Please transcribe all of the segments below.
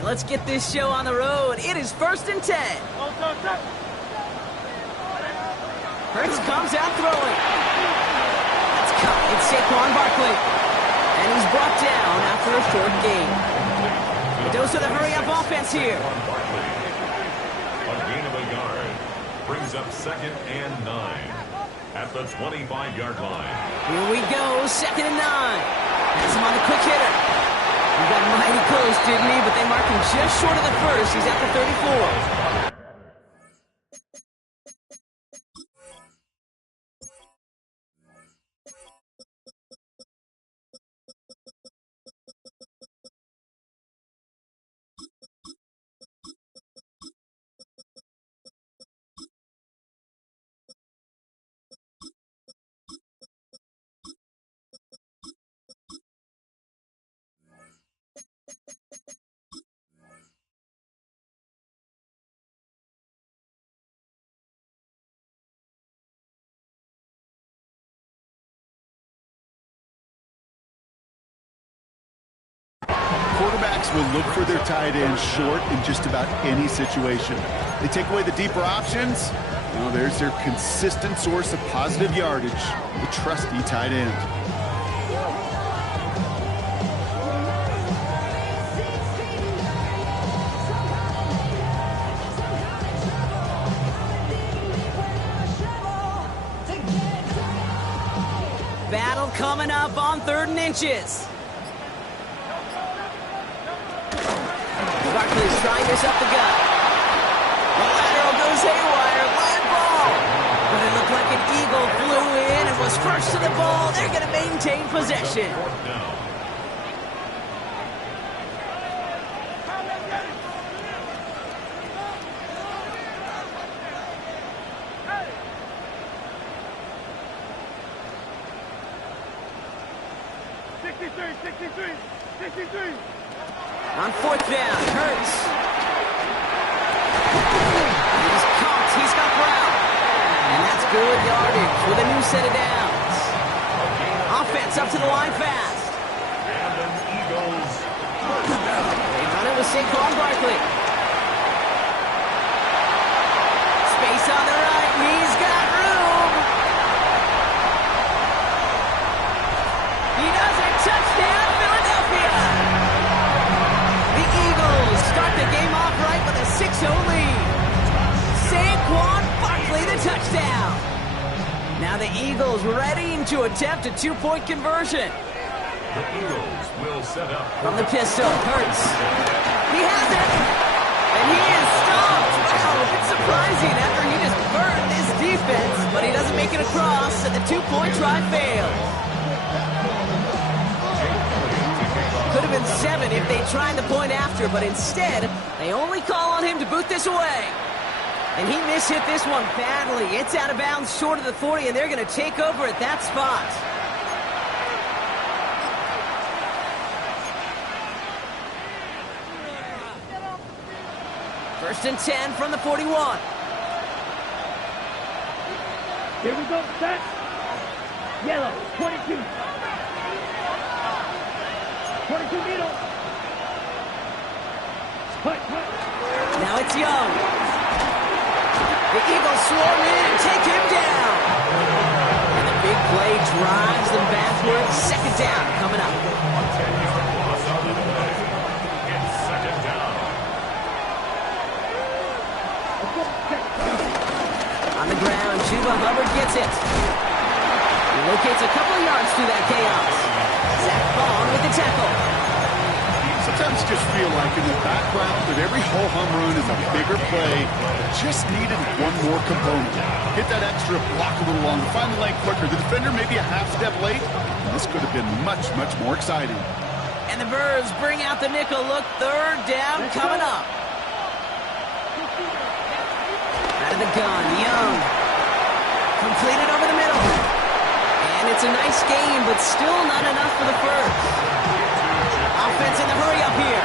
right, let's get this show on the road. It is 1st and 10. Hurts comes out throwing. That's caught. It's Saquon Barkley. And he's brought down after a short gain. The dose of the hurry-up offense here. A gain of a yard brings up 2nd and 9 at the 25-yard line. Here we go, 2nd and 9. Has him on the quick hitter. He got mighty close, didn't he? But they mark him just short of the first. He's at the 34. Quarterbacks will look for their tight end short in just about any situation. They take away the deeper options. Well, there's their consistent source of positive yardage, the trusty tight end. Battle coming up on 3rd and inches. Barkley's trying this up the gut. The lateral goes haywire. Live ball. But it looked like an eagle flew in and was first to the ball. They're going to maintain possession. On 4th down, Hurts. He's caught. He's got Brown. And that's good yardage with a new set of downs. Offense up to the line fast. And an Eagles first down. They run it with Saquon Barkley. Space on the right. He's got room. He does it. Touchdown, Philadelphia. Start the game off right with a 6-0 lead. Saquon Barkley, the touchdown. Now the Eagles ready to attempt a 2-point conversion. The Eagles will set up From the pistol, Hurts. He has it. And he is stopped. Wow, it's surprising after he just burned his defense. But he doesn't make it across, and the 2-point try fails. Could have been 7 if they tried the point after, but instead, they only call on him to boot this away. And he mishit this one badly. It's out of bounds short of the 40, and they're going to take over at that spot. First and 10 from the 41. Here we go, set. Yellow, 22. 22 middle. Now it's Young. The Eagles swarm in and take him down. And the big play drives them backwards. 2nd down coming up. a 10-yard loss on the play. It's 2nd down. On the ground, Chuba Hubbard gets it. He locates a couple of yards through that chaos. Zach Bond with the tackle. Sometimes just feel like in the background of every ho-hum run is a bigger play. Just needed one more component. Hit that extra block a little longer, find the lane quicker. The defender maybe a half step late. This could have been much, much more exciting. And the Birds bring out the nickel look. 3rd down coming up. Out of the gun, Young. Completed over the middle. And it's a nice game, but still not enough for the first. Offense in the hurry up here.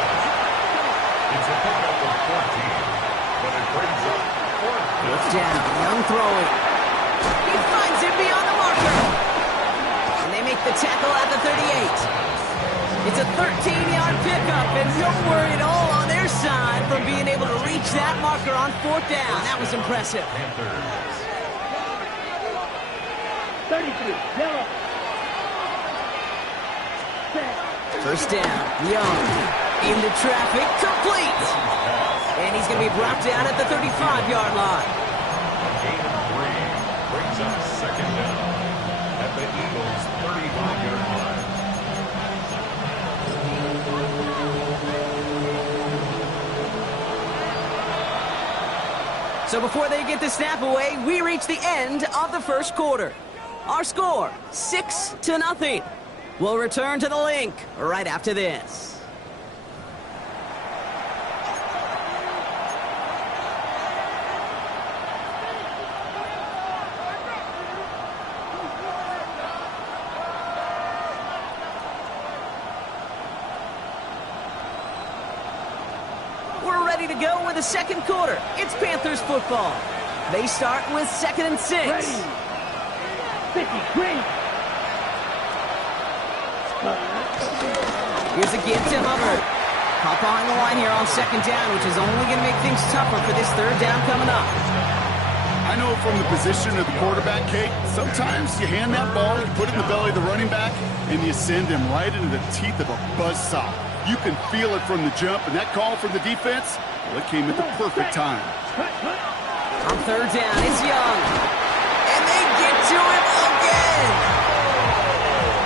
It's a pickup of 14, but it brings up 4th down. Young throwing. He finds it beyond the marker. And they make the tackle at the 38. It's a 13-yard pickup, and no worry at all on their marker on 4th down. That was impressive. Panthers. 33, yellow. Set. First down, Young. Into traffic, complete. And he's going to be brought down at the 35-yard line. Gain of 3 brings up second down at the Eagles' 35-yard line. So before they get the snap away, we reach the end of the first quarter. Our score, 6-0. We'll return to the link right after this. We're ready to go with the second quarter. It's Panthers football. They start with 2nd and 6. Ready. 50, green. Here's a give to Hubbard. Hop behind the line here on 2nd down, which is only going to make things tougher for this 3rd down coming up. I know from the position of the quarterback, Kate, sometimes you hand that ball, you put it in the belly of the running back, and you send him right into the teeth of a buzzsaw. You can feel it from the jump, and that call from the defense, well, it came at the perfect time. On 3rd down, it's Young. And they get to him again.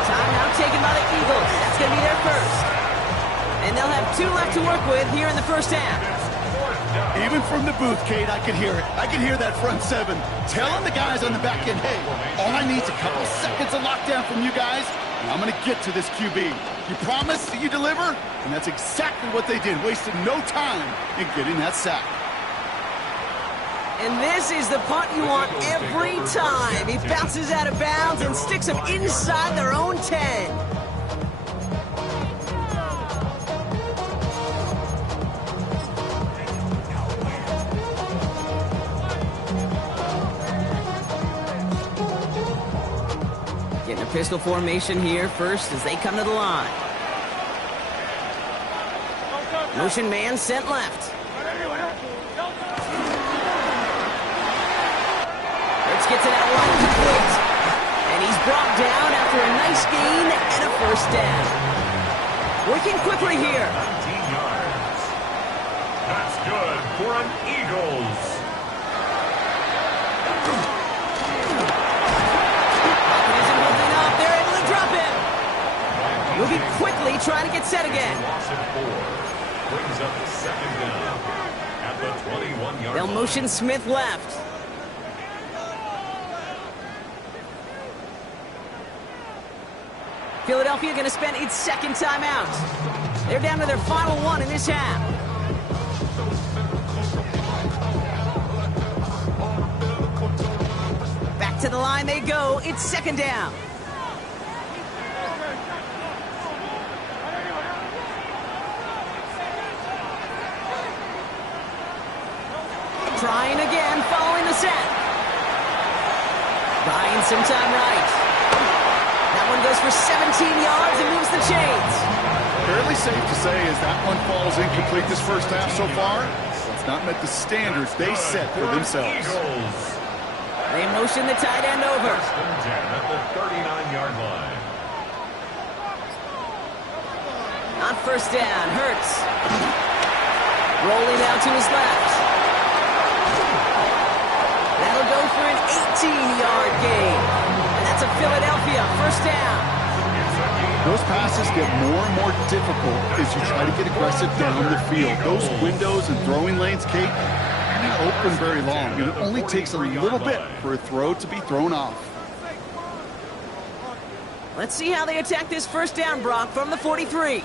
Timeout taken by the Eagles. That's going to be their first. And they'll have 2 left to work with here in the first half. Even from the booth, Kate, I could hear it. I could hear that front 7 telling the guys on the back end, hey, all I need is a couple seconds of lockdown from you guys, and I'm going to get to this QB. You promise that you deliver? And that's exactly what they did, wasted no time in getting that sack. And this is the punt you want every time. He bounces out of bounds and sticks them inside their own 10. Getting a pistol formation here first as they come to the line. Motion man sent left. Let's get to that line complete. And he's brought down after a nice gain and a first down. Working quickly here. 19 yards. That's good for an Eagles. Isn't holding up. They're able to drop him. Moving quickly, trying to get set again. Loss of 4 brings up second down at the 21-yard They'll line. motion Smith left. Philadelphia going to spend its second timeout. They're down to their final one in this half. Back to the line they go. It's second down. Trying again, following the set. Buying some time right. That one goes for 17 yards and moves the chains. Fairly safe to say as that one falls incomplete this first half so far, it's not met the standards they set for themselves. Eagles. They motion the tight end over. First and 10 at the 39-yard line. On first down, Hurts. Rolling out to his left. That'll go for an 18-yard gain. And that's a Philadelphia first down. Those passes get more and more difficult as you try to get aggressive down the field. Those windows and throwing lanes, Kate, they're not open very long, and it only takes a little bit for a throw to be thrown off. Let's see how they attack this first down, Brock, from the 43.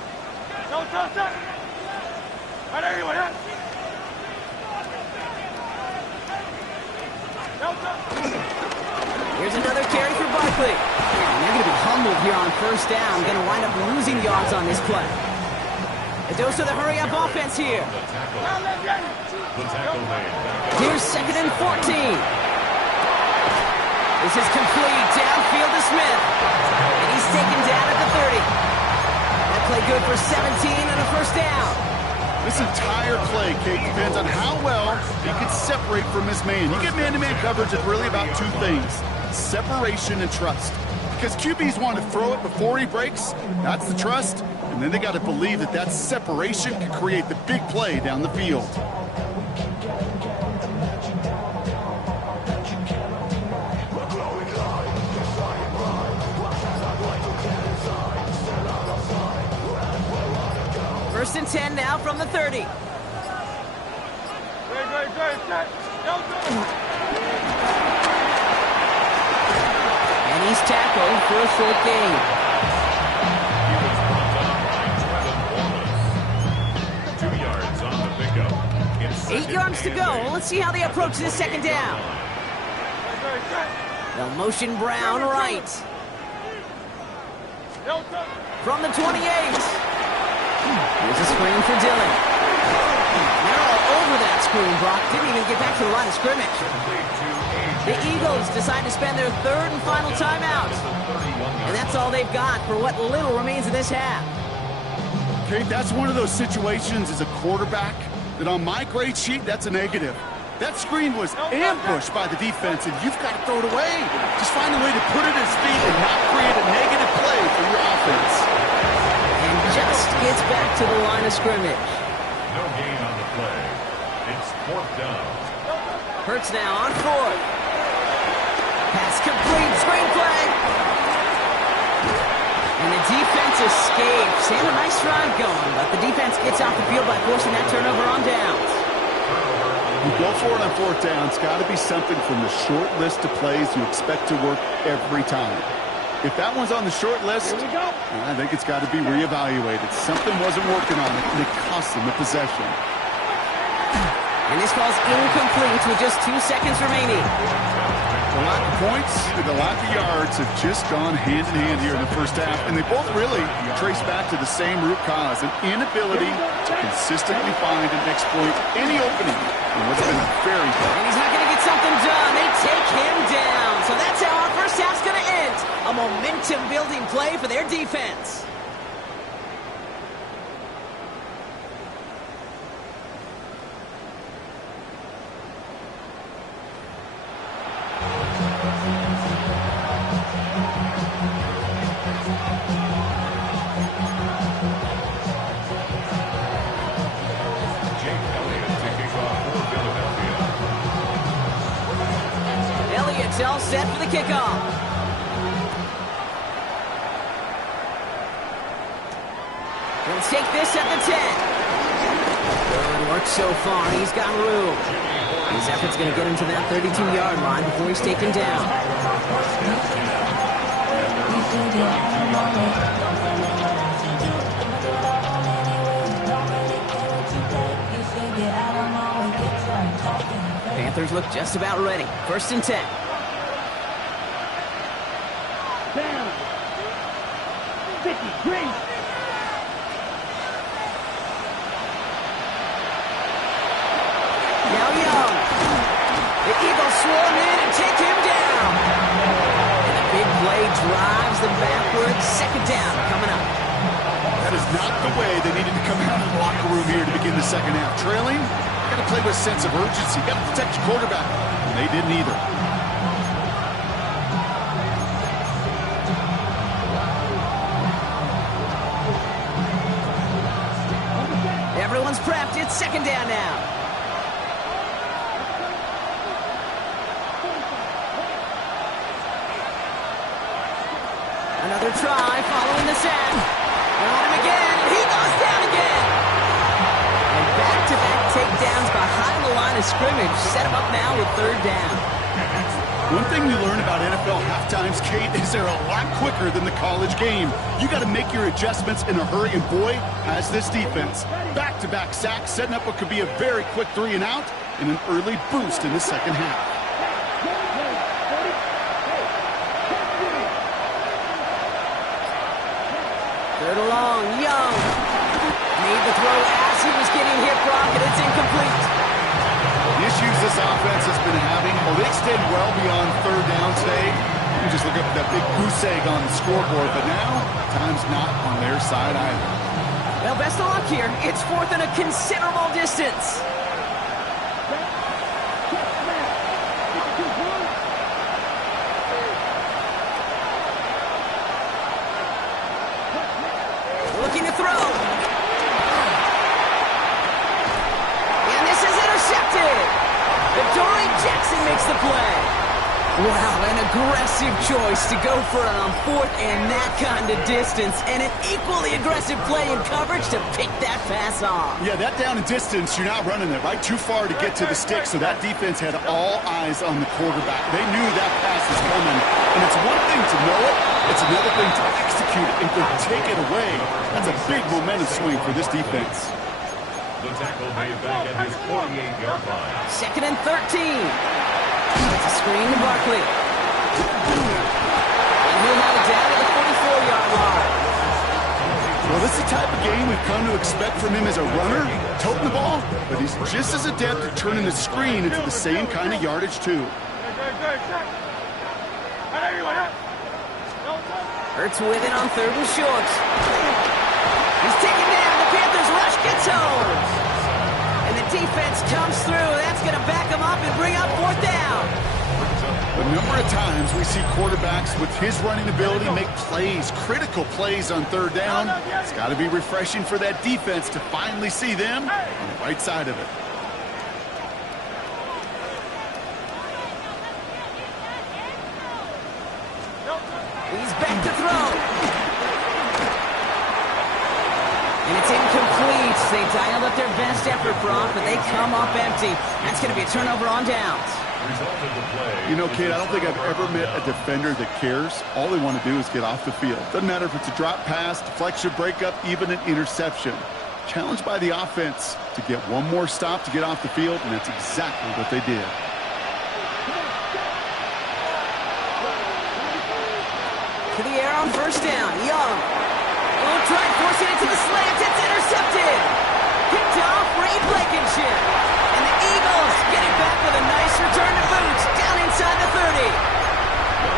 Here's another carry for Barkley. And they're going to be humbled here on first down. Going to wind up losing yards on this play. It goes to the hurry-up offense here. The tackle made. Here's second and 14. This is complete. Downfield to Smith. And he's taken down at the 30. That play good for 17 and a first down. This entire play, Kate, depends on how well he can separate from his man. You get man-to-man coverage, it's really about two things: separation and trust. Because QBs want to throw it before he breaks, that's the trust, and then they got to believe that that separation can create the big play down the field. First and 10 now from the 30. And he's tackled for a short gain. He was brought down by 2 yards on the pickup. 8 yards to go. Let's see how they approach this second down. They'll motion Brown right. From the 28. Here's a screen for Dillon. They're all over that screen, Brock. Didn't even get back to the line of scrimmage. The Eagles decide to spend their third and final timeout. And that's all they've got for what little remains of this half. Okay, that's one of those situations as a quarterback that on my grade sheet, that's a negative. That screen was ambushed by the defense, and you've got to throw it away. Just find a way to put it at his feet and not create a negative play for your offense. And just gets back to the line of scrimmage. No gain on the play. It's 4th down. Hurts now on 4th. Pass complete. Screenplay. And the defense escapes. And a nice drive going, but the defense gets off the field by forcing that turnover on downs. You go for it on 4th down. It's got to be something from the short list of plays you expect to work every time. If that one's on the short list, I think it's got to be reevaluated. Something wasn't working on it, and it cost them the possession. And this ball's incomplete with just 2 seconds remaining. The lack of points and the lack of yards have just gone hand in hand here in the first half, and they both really trace back to the same root cause, an inability to consistently find and exploit any opening in what's been a very tough. And he's not going to get something done. They take him down. So that's how our first half's going to end. A momentum-building play for their defense. Elliott's all set for the kickoff. He'll take this at the 10. Good work so far. He's got room. His effort's going to get him to that 32-yard line before he's taken down. Panthers look just about ready. First and 10. Down. 53. Now Young. The Eagles swarm in and take him down. And the big play drives them backwards. Second down coming up. That is not the way they needed to come out of the locker room here to begin the second half. Trailing, you got to play with a sense of urgency. You got to protect your quarterback. And they didn't either. Everyone's prepped. It's second down now. Another try following the sack. And on him again, and he goes down again. And back-to-back takedowns behind the line of scrimmage set him up now with third down. One thing you learn about NFL halftimes, Kate, is they're a lot quicker than the college game. You got to make your adjustments in a hurry, and boy, has this defense. Back-to-back sacks, setting up what could be a very quick 3 and out, and an early boost in the second half. Third along, Young. Made the throw as he was getting hit, Brock, and it's incomplete. The issues this offense has been having, well, they extend well beyond third down today. You just look up at that big goose egg on the scoreboard, but now time's not on their side either. Well, best of luck here. It's fourth and a considerable distance. Looking to throw. And this is intercepted. Adoree Jackson makes the play. Wow, an aggressive choice to go for it on fourth and that kind of distance, and an equally aggressive play in coverage to pick that pass off. Yeah, that down and distance, you're not running it right too far to get to the stick, so that defense had all eyes on the quarterback. They knew that pass was coming, and it's one thing to know it, it's another thing to execute it and go take it away. That's a big momentum swing for this defense. The tackle made back at his 48-yard line. Second and 13. It's a screen to Barkley. And he'll have it down at the 44-yard line. Well, this is the type of game we've come to expect from him as a runner, toting the ball, but he's just as adept at turning the screen into the same kind of yardage, too. Hurts with it on third and short. He's taken down. The Panthers rush gets home. And the defense comes through. That's going to back him up and bring up fourth down. A number of times we see quarterbacks with his running ability make plays, critical plays on third down. It's got to be refreshing for that defense to finally see them on the right side of it. He's back to throw. And it's incomplete. They dialed up their best effort, Brock, but they come up empty. That's going to be a turnover on downs. You know, kid, I don't think I've ever met a defender that cares. All they want to do is get off the field. Doesn't matter if it's a drop pass, deflection, breakup, even an interception. Challenged by the offense to get one more stop to get off the field, and that's exactly what they did. To the air on first down. Young. Will try forcing it to the slant. It's intercepted. Picked off Reed Blankenship. And the Eagles get it back with a nice return to boot. Down inside the 30.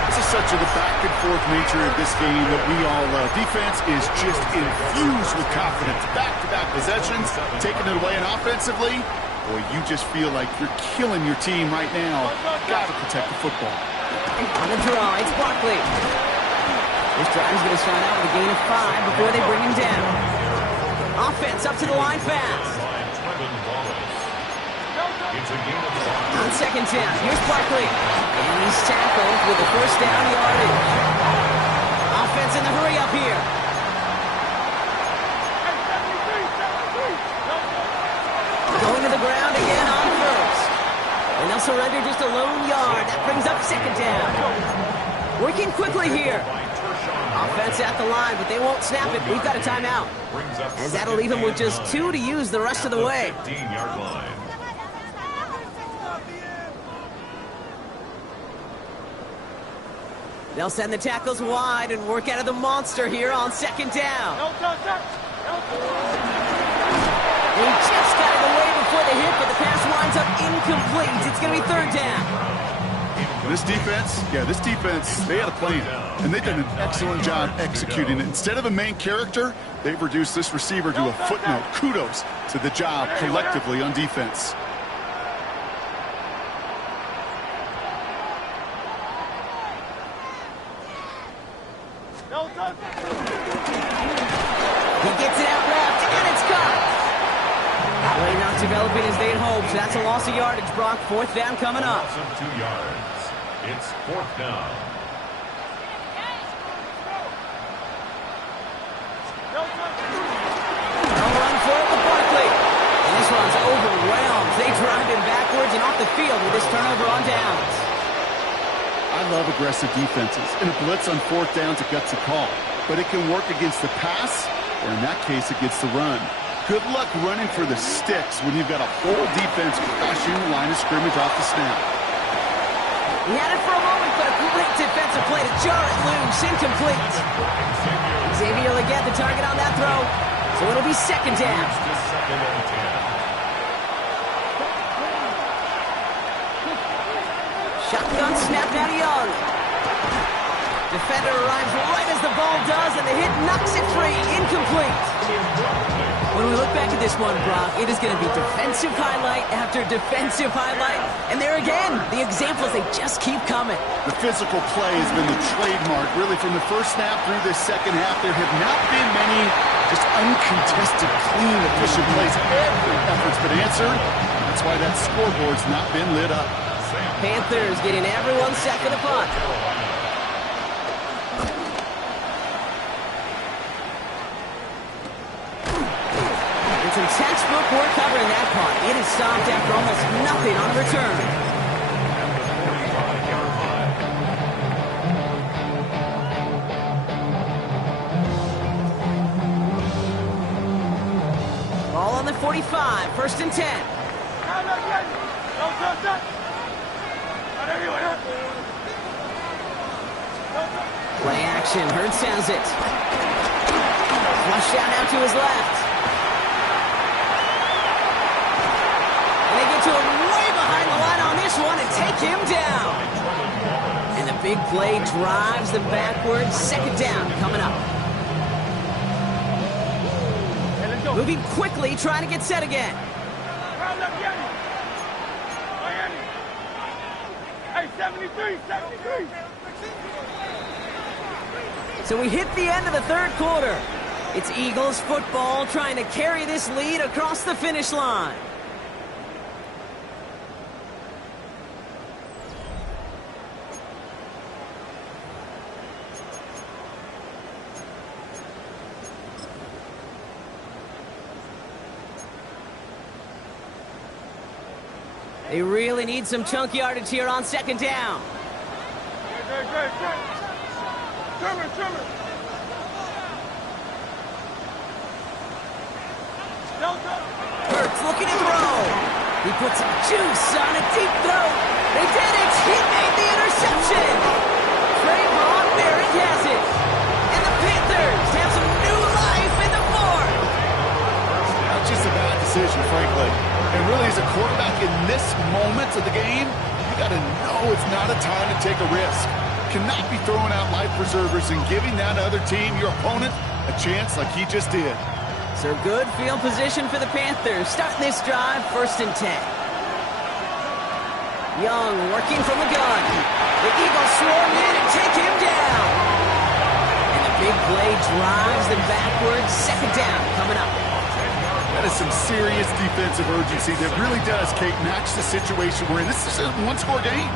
This is such a back-and-forth nature of this game that we all love. Defense is just infused with confidence. Back-to-back possessions, taking it away, and offensively, boy, you just feel like you're killing your team right now. Got to protect the football. On the draw, it's Barkley. This drive's going to start out with a gain of 5 before they bring him down. Offense up to the line fast. On second down, here's Barkley. And he's tackled with a first down yardage. Offense in the hurry up here. Going to the ground again on first. And they'll surrender just a lone yard. That brings up second down. Working quickly here. Offense at the line, but they won't snap it. We've got a timeout. As that'll leave them with just 2 to use the rest of the way. 15-yard line. They'll send the tackles wide and work out of the monster here on second down. He just got it away before the hit, but the pass winds up incomplete. It's going to be third down. This defense, they had a plan, and they've done an excellent job executing it. Instead of a main character, they've reduced this receiver to a footnote. Kudos to the job collectively on defense. He gets it out left, and it's caught. Play not developing as they'd hoped. That's a loss of yardage, Brock. Fourth down coming up. Loss of 2 yards. It's fourth down. No run for it with Barkley. And this one's overwhelmed. They drive him backwards and off the field with this turnover on downs. I love aggressive defenses. In a blitz on fourth down's a gutsy call. But it can work against the pass, or in that case, against the run. Good luck running for the sticks when you've got a whole defense crashing the line of scrimmage off the snap. He had it for a moment, but a great defensive play to jar it loose. Incomplete. Xavier Legette the target on that throw. So it'll be second down. Shotgun snap down to Young. Defender arrives right as the ball does, and the hit knocks it free. Incomplete. When we look back at this one, Brock, it is going to be defensive highlight after defensive highlight. And there again, the examples, they just keep coming. The physical play has been the trademark. Really, from the first snap through this second half, there have not been many just uncontested, clean, efficient plays. Every effort's been answered. That's why that scoreboard's not been lit up. Panthers getting everyone set for the punt. Some textbook work covering that punt. It is stopped after almost nothing on the return. Ball on the 45, 1st and 10. Play action, Hurts sounds it. Flushed out now to his left. To him way behind the line on this one and take him down. And the big play drives them backwards. 2nd down coming up. Moving quickly, trying to get set again. Hey, 73. So we hit the end of the 3rd quarter. It's Eagles football trying to carry this lead across the finish line. They really need some chunk yardage here on 2nd down. Hurts looking to throw. He puts some juice on a deep throw. They did it. He made the interception. Trayvon Merrick has it. And the Panthers have some new life in the 4th. Not just a bad decision, frankly. And really, as a quarterback in this moment of the game, you got to know it's not a time to take a risk. Cannot be throwing out life preservers and giving that other team, your opponent, a chance like he just did. So good field position for the Panthers. Starting this drive, 1st and 10. Young working from the gun. The Eagles swarm in and take him down. And the big play drives them backwards. 2nd down coming up. That is some serious defensive urgency that really does, Kate, match the situation we're in. This is a one-score game.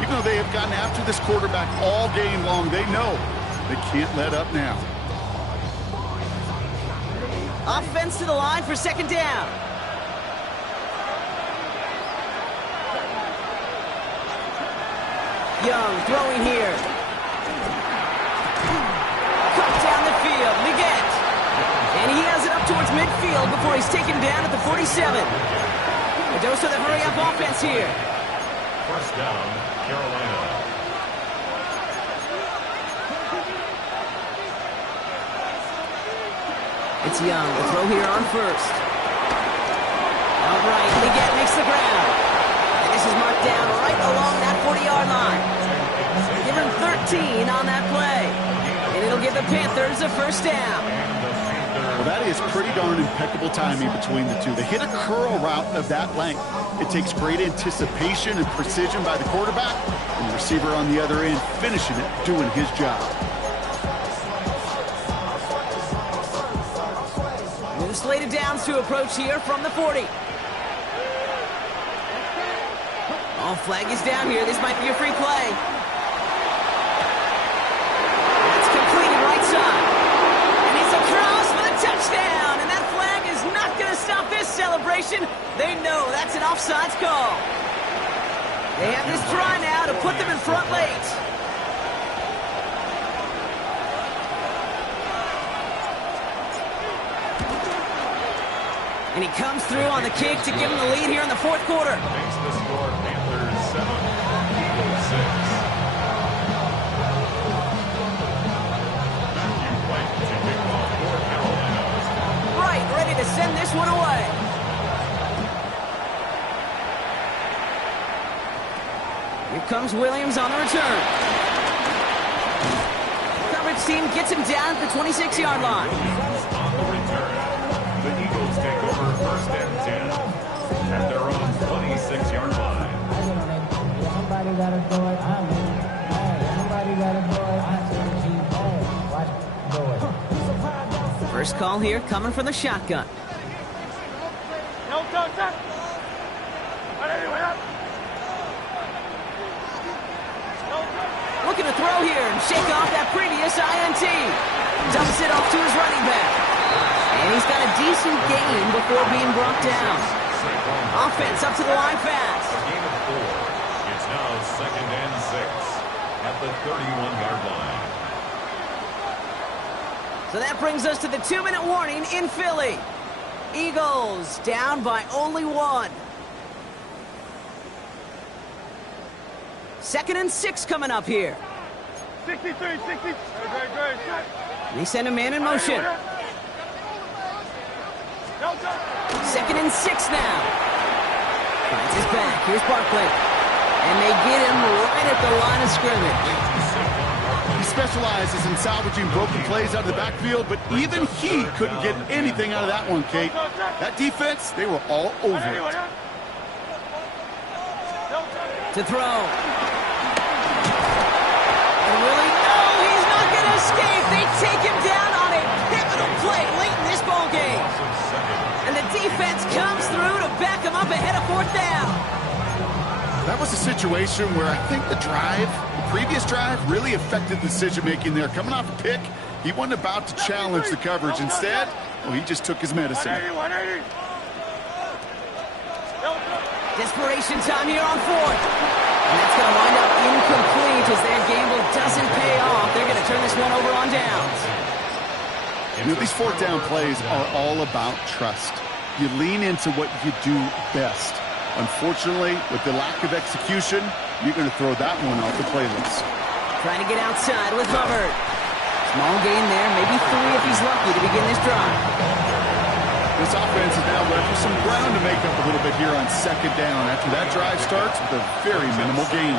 Even though they have gotten after this quarterback all game long, they know they can't let up now. Offense to the line for 2nd down. Young throwing here. Cut down the field. Leggett. And he has it up towards midfield before he's taken down at the 47. A dose of the hurry-up offense here. 1st down, Carolina. It's Young. The throw here on 1st. All right, Leggett makes the ground. And this is marked down right along that 40-yard line. Give him 13 on that play. And it'll give the Panthers a 1st down. Well, that is pretty darn impeccable timing between the two. They hit a curl route of that length. It takes great anticipation and precision by the quarterback, and the receiver on the other end finishing it, doing his job. New slated downs to approach here from the 40. Oh, flag is down here. This might be a free play. It's completed right side. And he's across for the touchdown. And that flag is not going to stop this celebration. They know that's an offsides call. They have this try now to put them in front late. And he comes through on the kick to give him the lead here in the 4th quarter. Makes the score Panthers 7, Eagles 6. Matthew White to kick off for Carolina. Right, ready to send this one away. Here comes Williams on the return. Coverage team gets him down at the 26-yard line. On the return, the Eagles for first and 10 at their own 26-yard line. Somebody got to do it. I mean, somebody got to do it. Watch, do it. First call here coming from the shotgun. Looking to throw here and shake off that previous INT. Dumps it off to his running back. And he's got a decent gain before being brought down. Offense up to the line fast. A game of 4. It's now second and 6 at the 31-yard line. So that brings us to the 2-minute warning in Philly. Eagles down by only 1. Second and 6 coming up here. 63, 60. They send a man in motion. Second and 6 now. Finds his back. Here's Barkley. And they get him right at the line of scrimmage. He specializes in salvaging broken plays out of the backfield, but even he couldn't get anything out of that one, Kate. That defense, they were all over it. To throw. And will he? No, he's not going to escape. They take him down on a pivotal play late in this ball game. And the defense comes through to back him up ahead of 4th down. That was a situation where I think the previous drive, really affected the decision-making there. Coming off a pick, he wasn't about to challenge the coverage. Instead, well, he just took his medicine. Desperation time here on 4th. And that's going to wind up incomplete as their gamble doesn't pay off. They're going to turn this one over on downs. You know, these 4th down plays are all about trust. You lean into what you do best. Unfortunately, with the lack of execution, you're going to throw that one off the playlist. Trying to get outside with Hubbard. Small gain there, maybe 3 if he's lucky to begin this drive. This offense is now left with some ground to make up a little bit here on 2nd down after that drive starts with a very minimal gain.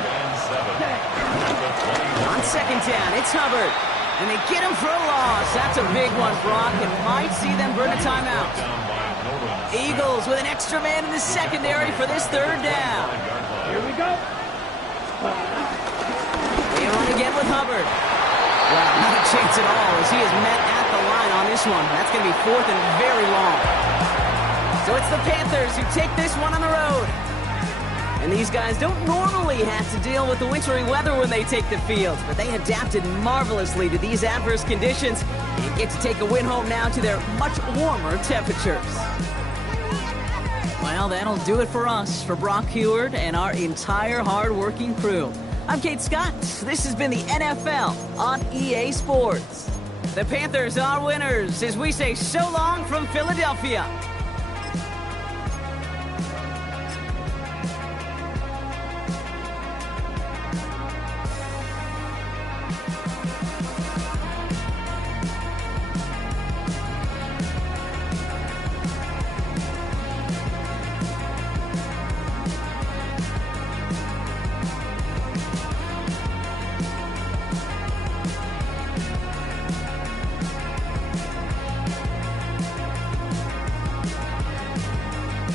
On 2nd down, it's Hubbard. And they get him for a loss. That's a big one, Brock, and might see them burn a timeout. Eagles with an extra man in the secondary for this 3rd down. Here we go. They run again with Hubbard. Well, not a chance at all as he is met at the line on this one. That's going to be 4th and very long. So it's the Panthers who take this one on the road. And these guys don't normally have to deal with the wintry weather when they take the field, but they adapted marvelously to these adverse conditions and get to take a win home now to their much warmer temperatures. Well, that'll do it for us, for Brock Heward and our entire hard-working crew. I'm Kate Scott. This has been the NFL on EA Sports. The Panthers are winners as we say so long from Philadelphia.